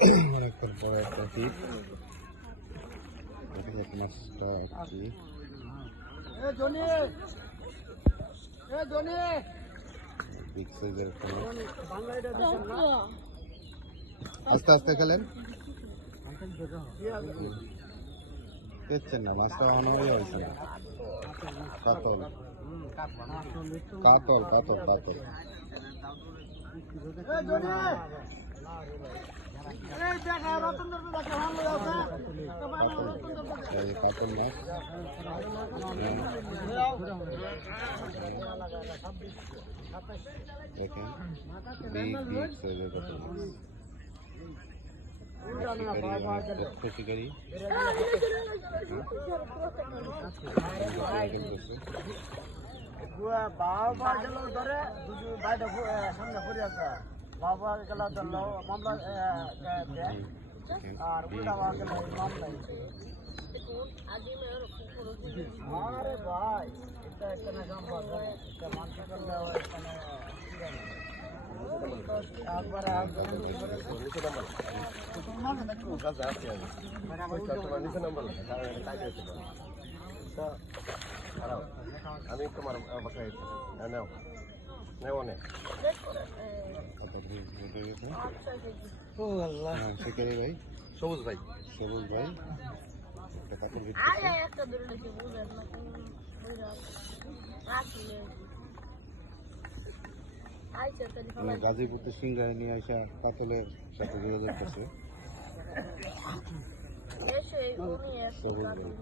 অনেকক্ষণ পরে একটা হিট দেখে মাছটা কি বিগ সাইজের আস্তে আস্তে খেলেন দেখছেন না মাছটা অনয় হয়েছে না কাতল কাতল কাতল কাতল কাতল মাছ দেখেন বিগ বিগ সাইজের কাতল মাছ শিকারি বাবা গেল ধরে বাইরে সামনে পড়ে আছে বাবা গেল ধরলো মামলা আর বাবা গেল মামলায় আরে ভাই এটা এখানে কাম পাবে এটা মানুষ করলে এখানে আমি তোমার বাসায় নেও নেও নে শিকারি ভাই সবুজ ভাই সবুজ ভাই গাজীপুর সিংহায় নিয়ে আসা কাতলের সাথে যোগাযোগ করছে সবুজ ভাই